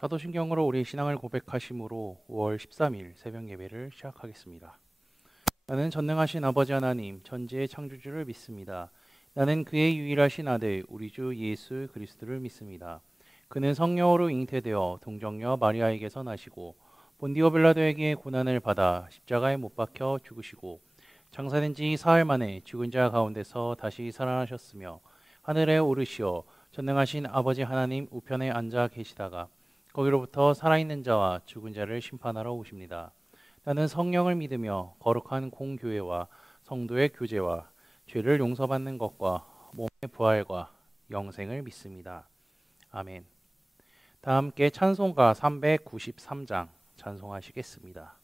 사도신경으로 우리 신앙을 고백하심으로 5월 13일 새벽 예배를 시작하겠습니다. 나는 전능하신 아버지 하나님, 천지의 창조주를 믿습니다. 나는 그의 유일하신 아들, 우리 주 예수 그리스도를 믿습니다. 그는 성령으로 잉태되어 동정녀 마리아에게서 나시고 본디오 빌라도에게 고난을 받아 십자가에 못 박혀 죽으시고 장사된 지 사흘 만에 죽은 자 가운데서 다시 살아나셨으며 하늘에 오르시어 전능하신 아버지 하나님 우편에 앉아 계시다가 거기로부터 살아있는 자와 죽은 자를 심판하러 오십니다. 나는 성령을 믿으며 거룩한 공교회와 성도의 교제와 죄를 용서받는 것과 몸의 부활과 영생을 믿습니다. 아멘. 다 함께 찬송가 393장 찬송하시겠습니다.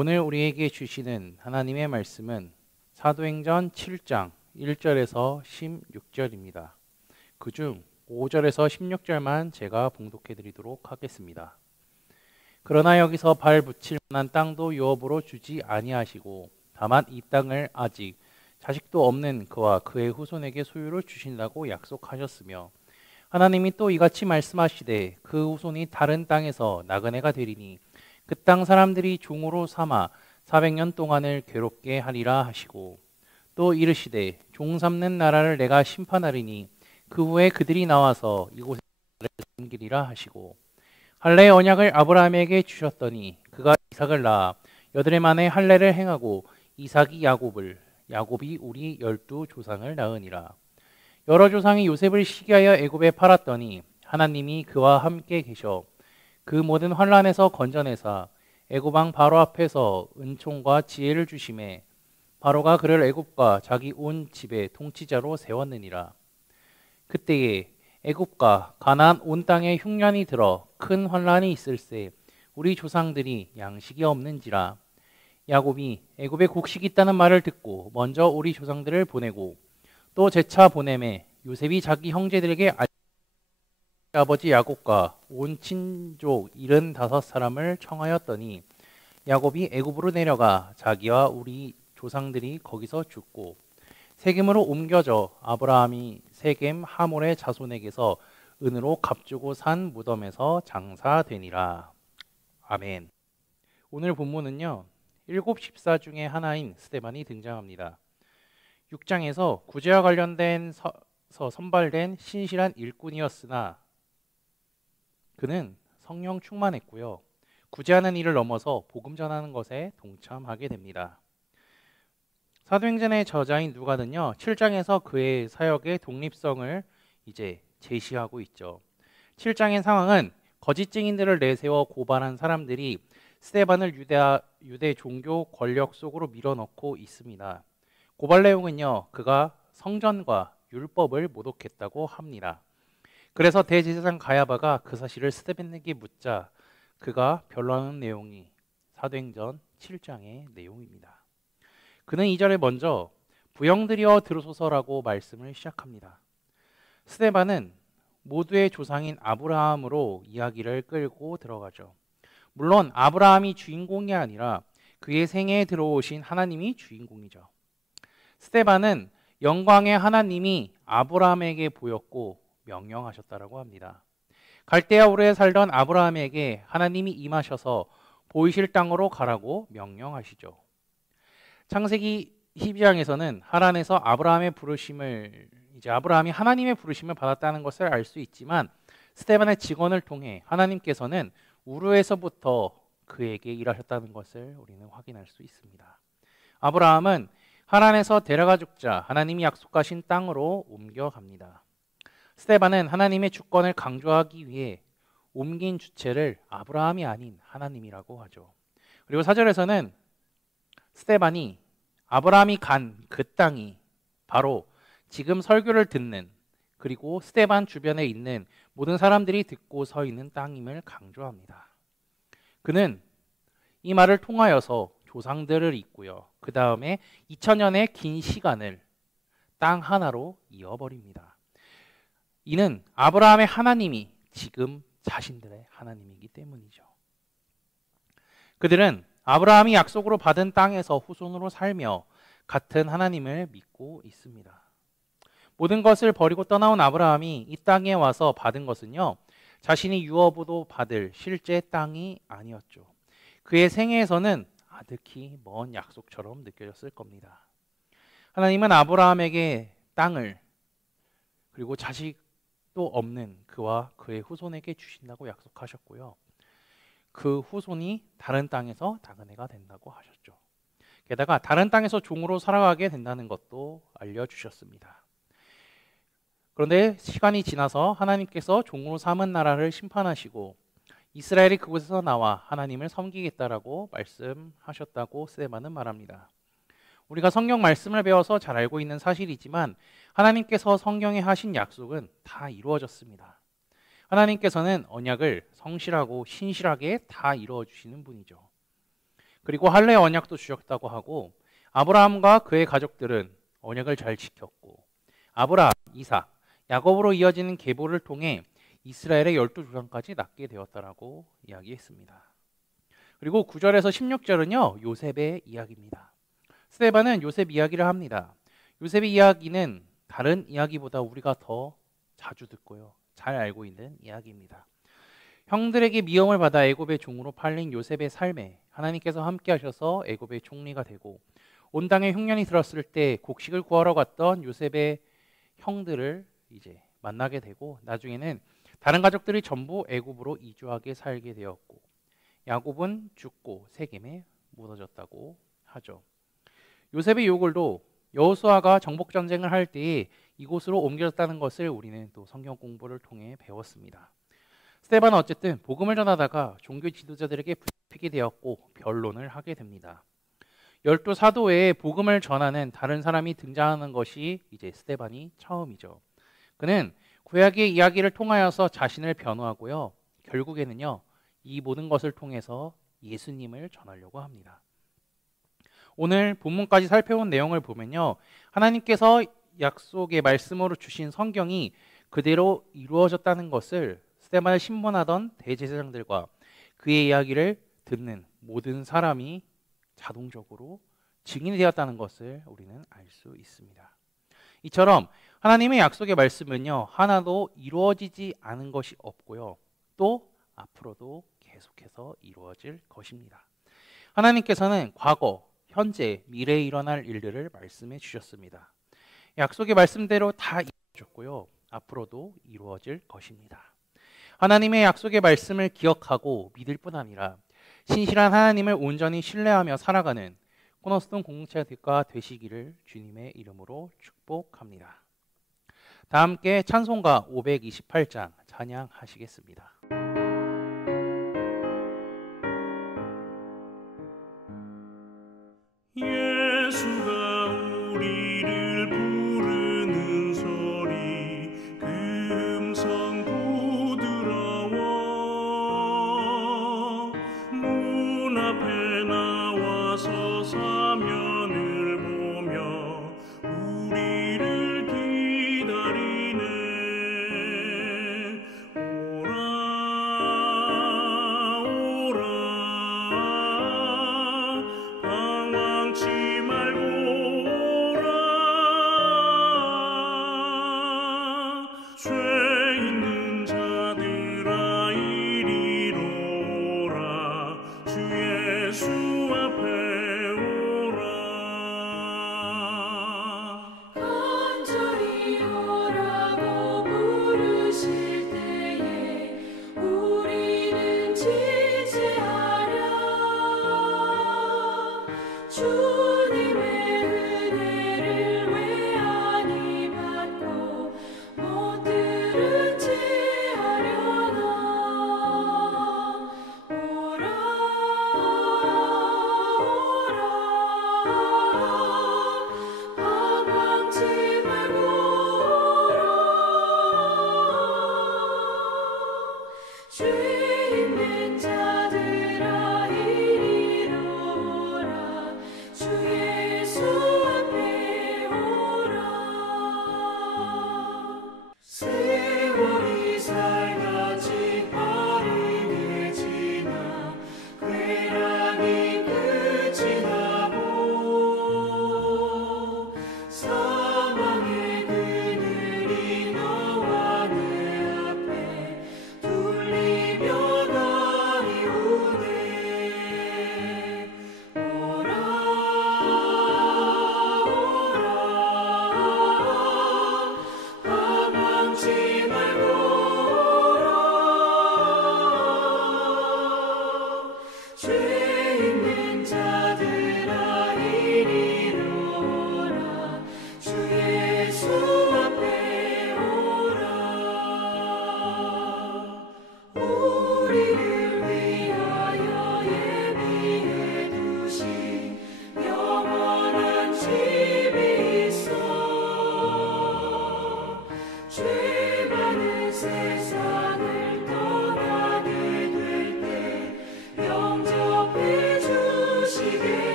오늘 우리에게 주시는 하나님의 말씀은 사도행전 7장 1절에서 16절입니다. 그중 5절에서 16절만 제가 봉독해 드리도록 하겠습니다. 그러나 여기서 발 붙일 만한 땅도 유업으로 주지 아니하시고 다만 이 땅을 아직 자식도 없는 그와 그의 후손에게 소유로 주신다고 약속하셨으며 하나님이 또 이같이 말씀하시되 그 후손이 다른 땅에서 나그네가 되리니 그 땅 사람들이 종으로 삼아 400년 동안을 괴롭게 하리라 하시고 또 이르시되 종 삼는 나라를 내가 심판하리니 그 후에 그들이 나와서 이곳에 섬기리라 하시고 할례의 언약을 아브라함에게 주셨더니 그가 이삭을 낳아 8해 만에 할례를 행하고 이삭이 야곱이 우리 12조상을 낳으니라. 여러 조상이 요셉을 시기하여 애굽에 팔았더니 하나님이 그와 함께 계셔 그 모든 환난에서 건져내사 애굽 왕 바로 앞에서 은총과 지혜를 주심에 바로가 그를 애굽과 자기 온 집의 통치자로 세웠느니라. 그때에 애굽과 가나안 온 땅에 흉년이 들어 큰 환난이 있을세 우리 조상들이 양식이 없는지라. 야곱이 애굽에 곡식이 있다는 말을 듣고 먼저 우리 조상들을 보내고 또 재차 보내매 요셉이 자기 형제들에게 아버지 야곱과 온 친족 75사람을 청하였더니 야곱이 애굽으로 내려가 자기와 우리 조상들이 거기서 죽고 세겜으로 옮겨져 아브라함이 세겜 하몰의 자손에게서 은으로 값주고 산 무덤에서 장사되니라. 아멘. 오늘 본문은요 7 집사 중에 하나인 스데반이 등장합니다. 6장에서 구제와 관련된 선발된 신실한 일꾼이었으나 그는 성령 충만했고요. 구제하는 일을 넘어서 복음 전하는 것에 동참하게 됩니다. 사도행전의 저자인 누가는요 7장에서 그의 사역의 독립성을 이제 제시하고 있죠. 7장의 상황은 거짓 증인들을 내세워 고발한 사람들이 스데반을 유대 종교 권력 속으로 밀어넣고 있습니다. 고발 내용은요 그가 성전과 율법을 모독했다고 합니다. 그래서 대제사장 가야바가 그 사실을 스데반에게 묻자 그가 변론하는 내용이 사도행전 7장의 내용입니다. 그는 2절에 먼저 부형들이여 들으소서라고 말씀을 시작합니다. 스데반은 모두의 조상인 아브라함으로 이야기를 끌고 들어가죠. 물론 아브라함이 주인공이 아니라 그의 생애에 들어오신 하나님이 주인공이죠. 스데반은 영광의 하나님이 아브라함에게 보였고 명령하셨다라고 합니다. 갈대아 우르에 살던 아브라함에게 하나님이 임하셔서 보이실 땅으로 가라고 명령하시죠. 창세기 12장에서는 하란에서 아브라함이 하나님의 부르심을 받았다는 것을 알 수 있지만 스데반의 직언을 통해 하나님께서는 우르에서부터 그에게 일하셨다는 것을 우리는 확인할 수 있습니다. 아브라함은 하란에서 데려가 죽자 하나님이 약속하신 땅으로 옮겨갑니다. 스데반은 하나님의 주권을 강조하기 위해 옮긴 주체를 아브라함이 아닌 하나님이라고 하죠. 그리고 4절에서는 스데반이 아브라함이 간 그 땅이 바로 지금 설교를 듣는 그리고 스데반 주변에 있는 모든 사람들이 듣고 서 있는 땅임을 강조합니다. 그는 이 말을 통하여서 조상들을 잇고요. 그 다음에 2000년의 긴 시간을 땅 하나로 이어버립니다. 이는 아브라함의 하나님이 지금 자신들의 하나님이기 때문이죠. 그들은 아브라함이 약속으로 받은 땅에서 후손으로 살며 같은 하나님을 믿고 있습니다. 모든 것을 버리고 떠나온 아브라함이 이 땅에 와서 받은 것은요, 자신이 유업으로 받을 실제 땅이 아니었죠. 그의 생애에서는 아득히 먼 약속처럼 느껴졌을 겁니다. 하나님은 아브라함에게 땅을 그리고 자식도 없는 그와 그의 후손에게 주신다고 약속하셨고요. 그 후손이 다른 땅에서 나그네가 된다고 하셨죠. 게다가 다른 땅에서 종으로 살아가게 된다는 것도 알려주셨습니다. 그런데 시간이 지나서 하나님께서 종으로 삼은 나라를 심판하시고 이스라엘이 그곳에서 나와 하나님을 섬기겠다라고 말씀하셨다고 스데반은 말합니다. 우리가 성경 말씀을 배워서 잘 알고 있는 사실이지만 하나님께서 성경에 하신 약속은 다 이루어졌습니다. 하나님께서는 언약을 성실하고 신실하게 다 이루어 주시는 분이죠. 그리고 할례 언약도 주셨다고 하고 아브라함과 그의 가족들은 언약을 잘 지켰고 아브라함, 이삭, 야곱으로 이어지는 계보를 통해 이스라엘의 12조상까지 낳게 되었다라고 이야기했습니다. 그리고 9절에서 16절은요 요셉의 이야기입니다. 스데반은 요셉 이야기를 합니다. 요셉의 이야기는 다른 이야기보다 우리가 더 자주 듣고요 잘 알고 있는 이야기입니다. 형들에게 미움을 받아 애굽의 종으로 팔린 요셉의 삶에 하나님께서 함께 하셔서 애굽의 총리가 되고 온 땅에 흉년이 들었을 때 곡식을 구하러 갔던 요셉의 형들을 이제 만나게 되고 나중에는 다른 가족들이 전부 애굽으로 이주하게 살게 되었고 야곱은 죽고 세겜에 묻어졌다고 하죠. 요셉의 요걸도 여호수아가 정복 전쟁을 할 때에 이곳으로 옮겨졌다는 것을 우리는 또 성경 공부를 통해 배웠습니다. 스데반은 어쨌든 복음을 전하다가 종교 지도자들에게 붙이게 되었고 변론을 하게 됩니다. 12사도 외에 복음을 전하는 다른 사람이 등장하는 것이 이제 스데반이 처음이죠. 그는 구약의 이야기를 통하여서 자신을 변호하고요. 결국에는요. 이 모든 것을 통해서 예수님을 전하려고 합니다. 오늘 본문까지 살펴본 내용을 보면요. 하나님께서 약속의 말씀으로 주신 성경이 그대로 이루어졌다는 것을 스데반을 신문하던 대제사장들과 그의 이야기를 듣는 모든 사람이 자동적으로 증인이 되었다는 것을 우리는 알 수 있습니다. 이처럼 하나님의 약속의 말씀은요. 하나도 이루어지지 않은 것이 없고요. 또 앞으로도 계속해서 이루어질 것입니다. 하나님께서는 과거, 현재, 미래에 일어날 일들을 말씀해 주셨습니다. 약속의 말씀대로 다 이루어졌고요. 앞으로도 이루어질 것입니다. 하나님의 약속의 말씀을 기억하고 믿을 뿐 아니라 신실한 하나님을 온전히 신뢰하며 살아가는 코너스톤 공동체가 되시기를 주님의 이름으로 축복합니다. 다 함께 찬송가 528장 찬양하시겠습니다. 예수가 우리를 부르는 소리 그 음성 부드러워 문 앞에 나와서 사면을 보며 우리를 기다리네. 오라 오라 방황치 말고 오라. 죄 있는 자들아 이리로 오라. 주 예수 앞에 오라. 간절히 오라고 부르실 때에 우리는 지체하랴. 주님의 은혜를 왜 아니 받고 못 들은 채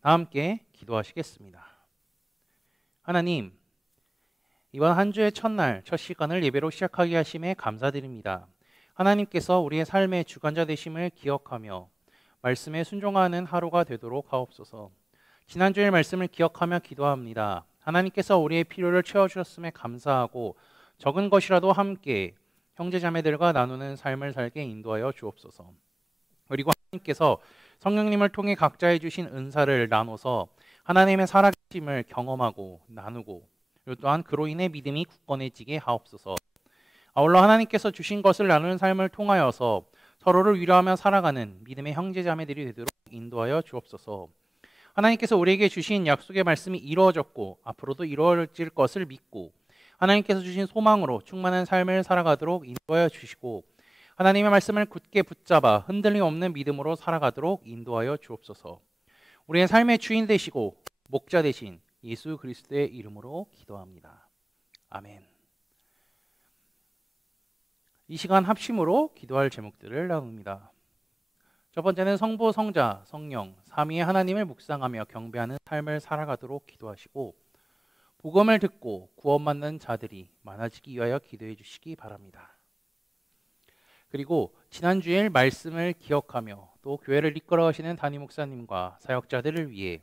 다 함께 기도하시겠습니다. 하나님, 이번 한 주의 첫날, 첫 시간을 예배로 시작하게 하심에 감사드립니다. 하나님께서 우리의 삶의 주관자 되심을 기억하며 말씀에 순종하는 하루가 되도록 하옵소서. 지난주의 말씀을 기억하며 기도합니다. 하나님께서 우리의 필요를 채워주셨음에 감사하고 적은 것이라도 함께 형제자매들과 나누는 삶을 살게 인도하여 주옵소서. 그리고 하나님께서 성령님을 통해 각자에 주신 은사를 나눠서 하나님의 살아계심을 경험하고 나누고 그리고 또한 그로 인해 믿음이 굳건해지게 하옵소서. 아울러 하나님께서 주신 것을 나누는 삶을 통하여서 서로를 위로하며 살아가는 믿음의 형제자매들이 되도록 인도하여 주옵소서. 하나님께서 우리에게 주신 약속의 말씀이 이루어졌고 앞으로도 이루어질 것을 믿고 하나님께서 주신 소망으로 충만한 삶을 살아가도록 인도하여 주시고 하나님의 말씀을 굳게 붙잡아 흔들림 없는 믿음으로 살아가도록 인도하여 주옵소서. 우리의 삶의 주인 되시고 목자 되신 예수 그리스도의 이름으로 기도합니다. 아멘. 이 시간 합심으로 기도할 제목들을 나눕니다. 첫 번째는 성부, 성자, 성령, 삼위의 하나님을 묵상하며 경배하는 삶을 살아가도록 기도하시고 복음을 듣고 구원받는 자들이 많아지기 위하여 기도해 주시기 바랍니다. 그리고 지난주일 말씀을 기억하며 또 교회를 이끌어 가시는 담임 목사님과 사역자들을 위해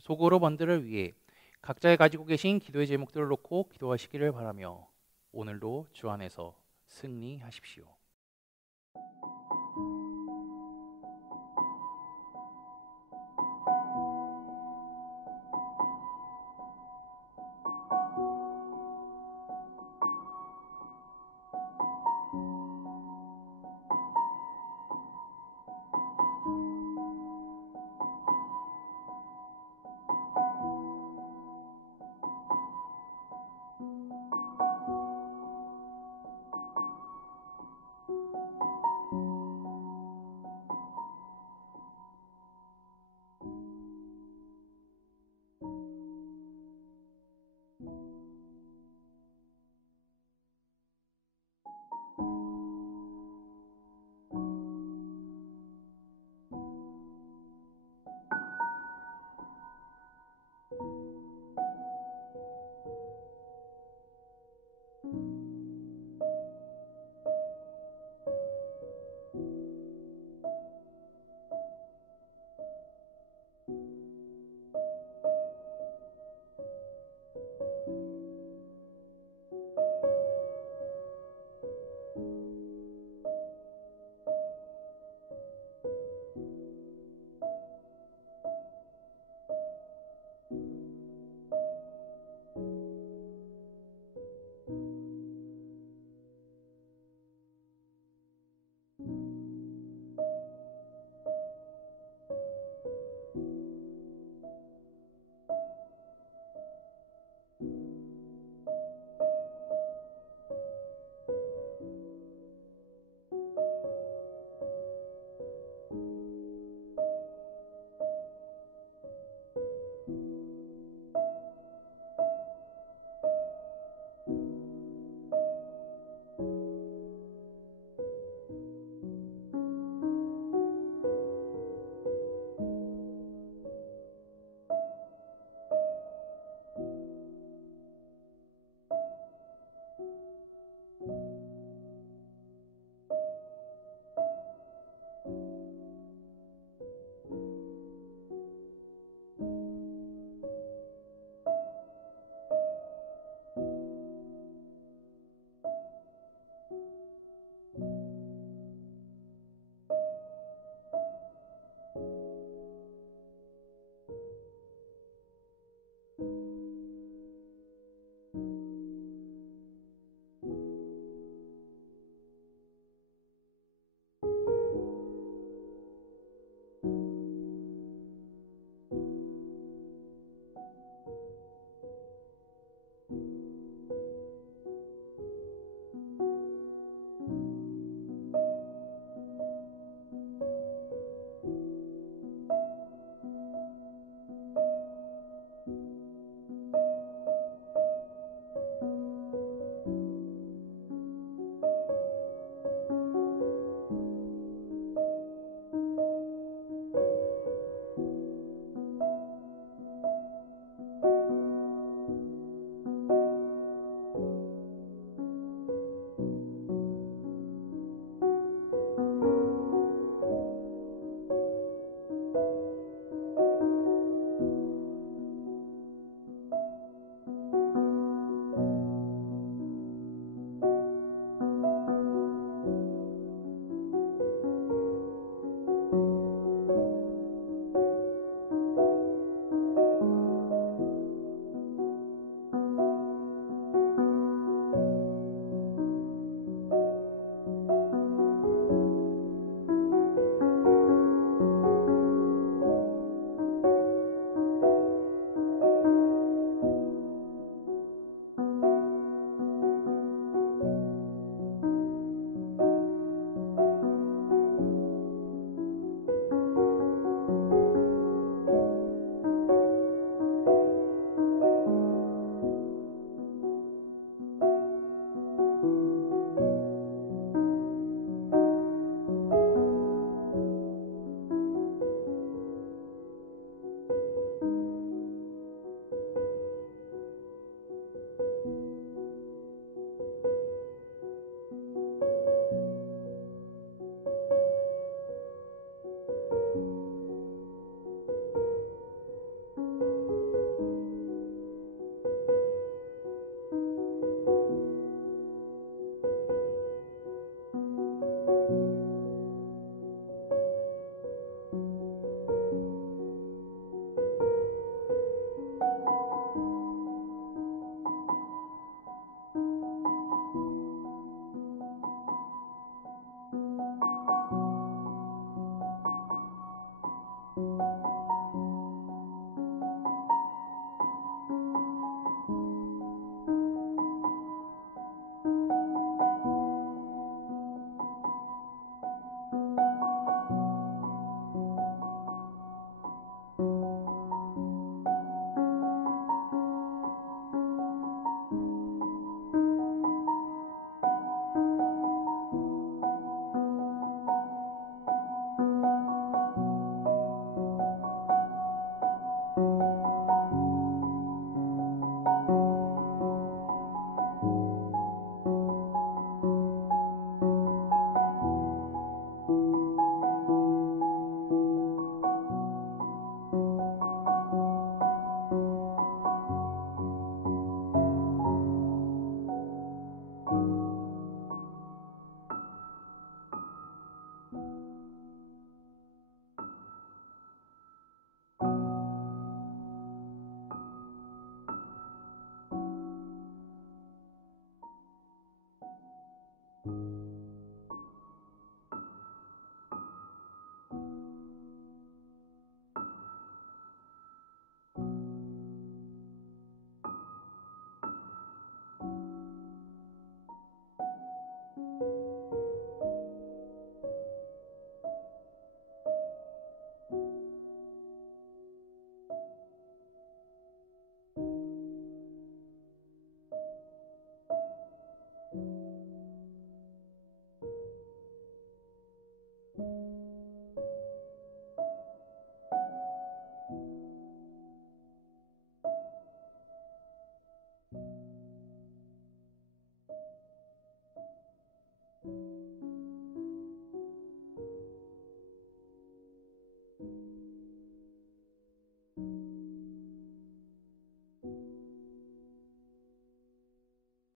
소그룹 원들을 위해 각자의 가지고 계신 기도의 제목들을 놓고 기도하시기를 바라며 오늘도 주 안에서 승리하십시오.